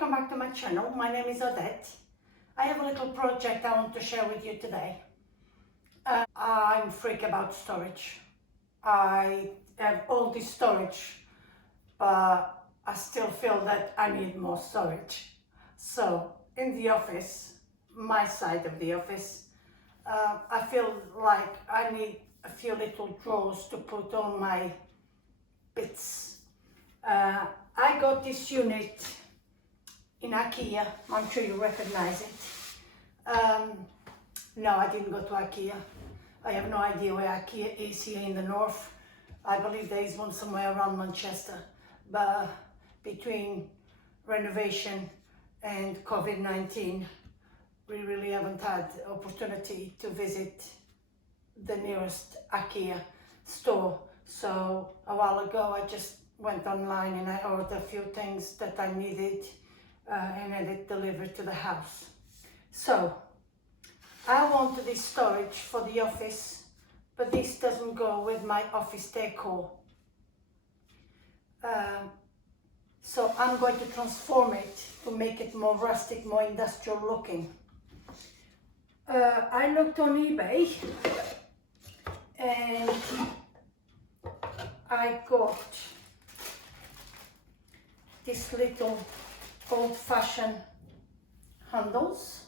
welcome back to my channel. My name is Odette. I have a little project I want to share with you today. I'm a freak about storage. I have all this storage, but I still feel that I need more storage. So in the office, my side of the office, I feel like I need a few little drawers to put all my bits. I got this unit in Ikea. I'm sure you recognize it. No, I didn't go to Ikea. I have no idea where Ikea is here in the north. I believe there is one somewhere around Manchester, but between renovation and COVID-19, we really haven't had the opportunity to visit the nearest Ikea store. So a while ago I just went online and I ordered a few things that I needed and had it delivered to the house. So I wanted this storage for the office, but this doesn't go with my office decor. So I'm going to transform it to make it more rustic, more industrial looking. I looked on eBay and I got this little old-fashioned handles.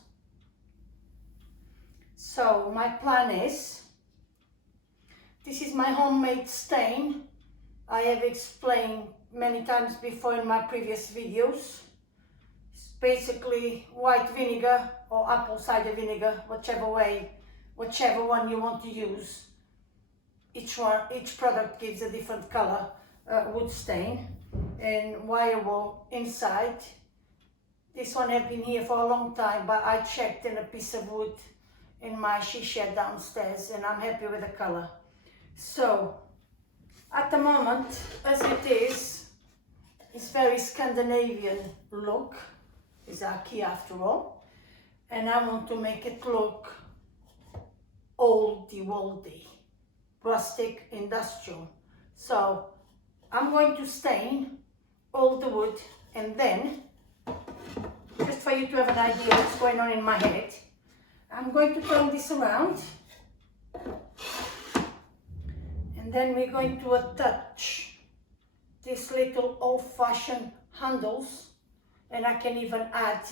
So my plan is, this is my homemade stain. I have explained many times before in my previous videos. It's basically white vinegar or apple cider vinegar, whichever one you want to use. Each product gives a different color wood stain, and wirewool inside. This one has been here for a long time, but I checked in a piece of wood in my she shed downstairs, and I'm happy with the color. So at the moment, as it is, it's very Scandinavian look. It's Ikea after all, and I want to make it look oldie-woldy, rustic, industrial. So I'm going to stain all the wood, and then, just for you to have an idea what's going on in my head, I'm going to turn this around, and then we're going to attach these little old-fashioned handles, and I can even add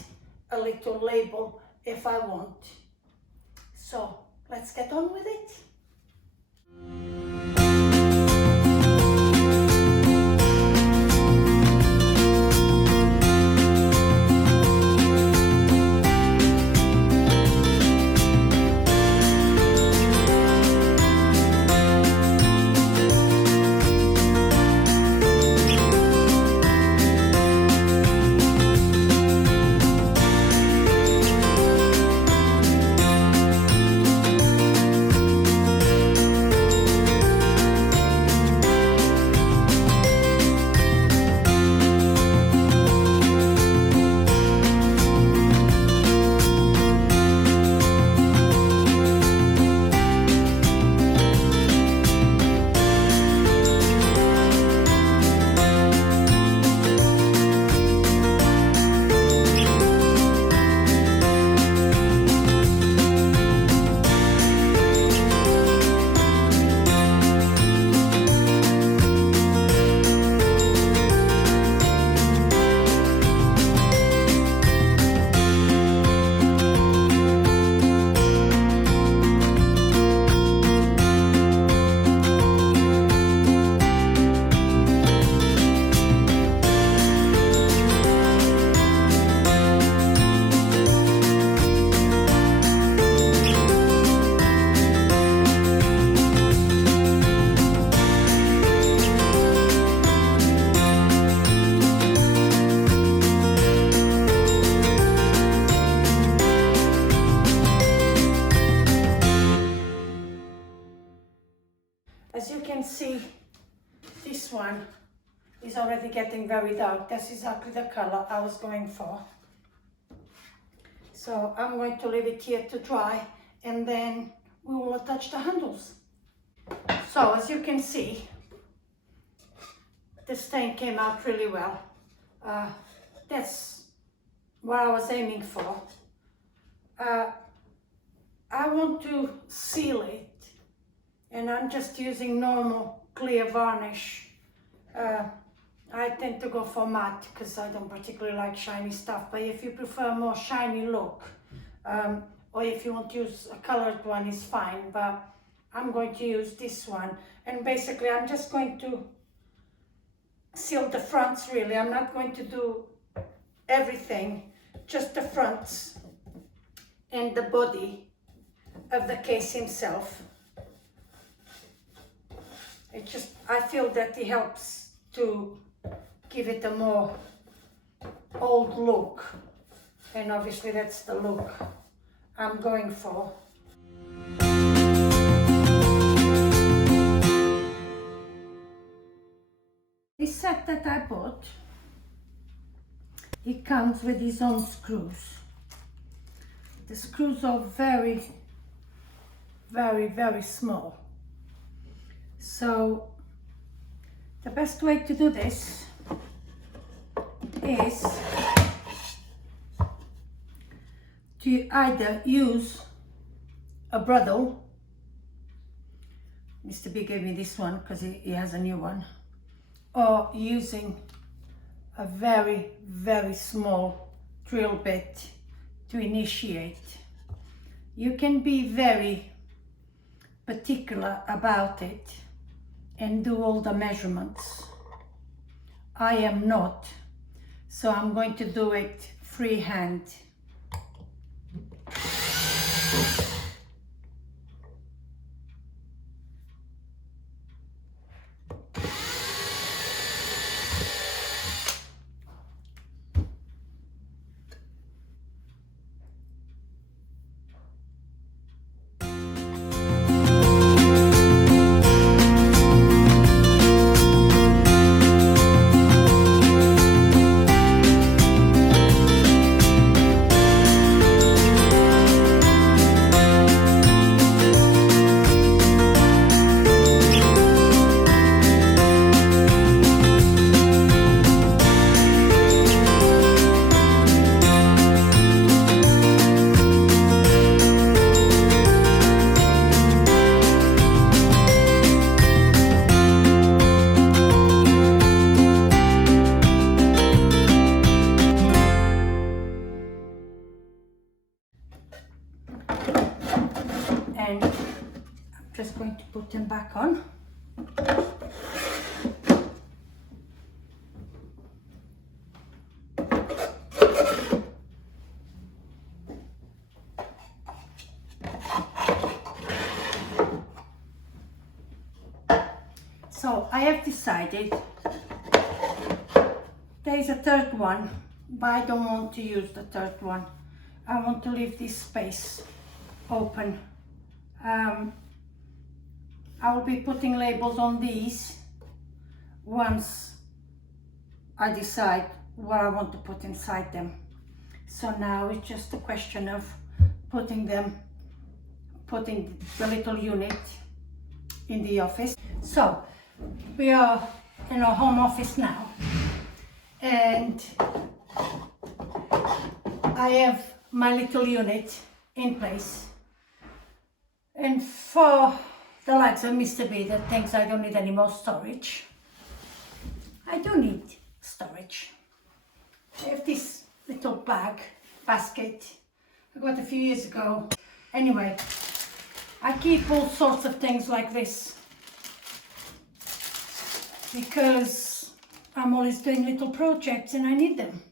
a little label if I want. So let's get on with it. As you can see, this one is already getting very dark. That's exactly the color I was going for. So I'm going to leave it here to dry, and then we will attach the handles. So as you can see, the stain came out really well. That's what I was aiming for. I want to seal it, and I'm just using normal clear varnish. I tend to go for matte because I don't particularly like shiny stuff, but if you prefer more shiny look, or if you want to use a colored one, is fine, but I'm going to use this one. And basically I'm just going to seal the fronts really. I'm not going to do everything, just the fronts and the body of the case himself. I feel that it helps to give it a more old look, and obviously that's the look I'm going for. This set that I bought, it comes with its own screws. The screws are very, very, very small. So the best way to do this is to either use a bradawl. Mr. B gave me this one because he has a new one, or using a very, very small drill bit to initiate. You can be very particular about it and do all the measurements. I am not, so I'm going to do it freehand. And I'm just going to put them back on. So I have decided there is a third one, but I don't want to use the third one. I want to leave this space open. I will be putting labels on these once I decide what I want to put inside them. So now it's just a question of putting the little unit in the office. So we are in our home office now, and I have my little unit in place. And for the likes of Mr. B that thinks I don't need any more storage, I do need storage. I have this little basket I got a few years ago. Anyway, I keep all sorts of things like this because I'm always doing little projects and I need them.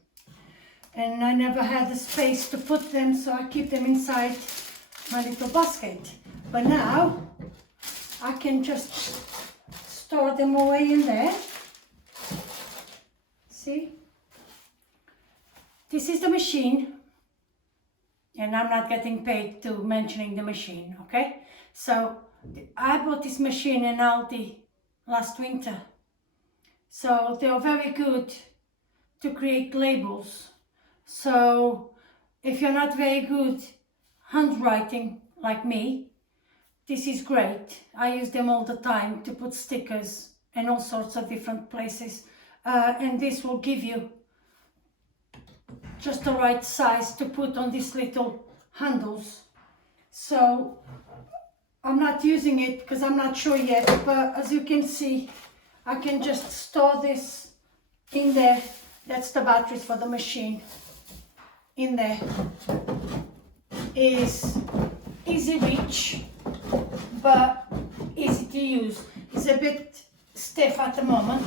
And I never had the space to put them, so I keep them inside my little basket. But now I can just store them away in there. See? This is the machine, and I'm not getting paid to mentioning the machine, okay? So I bought this machine in Aldi last winter. So they are very good to create labels. So if you're not very good handwriting like me, this is great. I use them all the time to put stickers and all sorts of different places. And this will give you just the right size to put on these little handles. So I'm not using it because I'm not sure yet, but as you can see, I can just store this in there. That's the batteries for the machine. In there is easy reach, but easy to use. It's a bit stiff at the moment,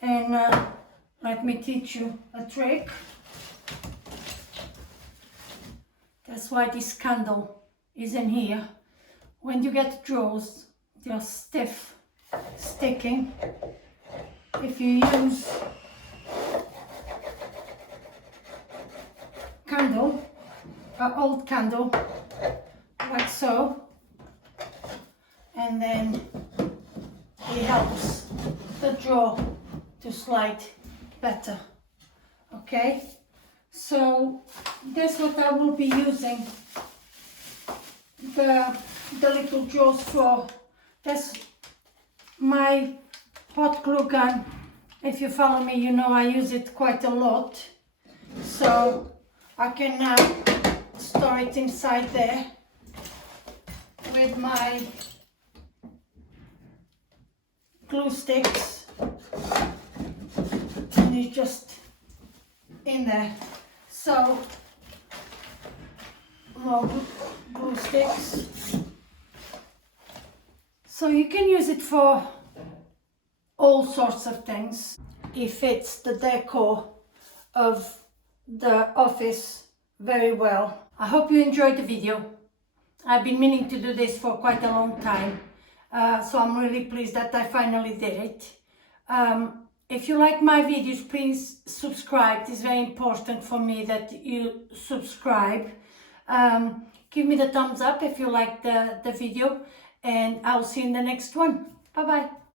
and let me teach you a trick. That's why this candle is in here. When you get drawers, they're stiff, sticking. If you use candle, an old candle, like so, and then it helps the drawer to slide better. Okay, so that's what I will be using the little drawers for. That's my hot glue gun. If you follow me, you know I use it quite a lot, so I can now store it inside there with my glue sticks, and it's just in there. So more glue sticks. So you can use it for all sorts of things. It fits the decor of the office very well. I hope you enjoyed the video. I've been meaning to do this for quite a long time, so I'm really pleased that I finally did it. If you like my videos, please subscribe. It's very important for me that you subscribe. Give me the thumbs up if you like the video, and I'll see you in the next one. Bye bye.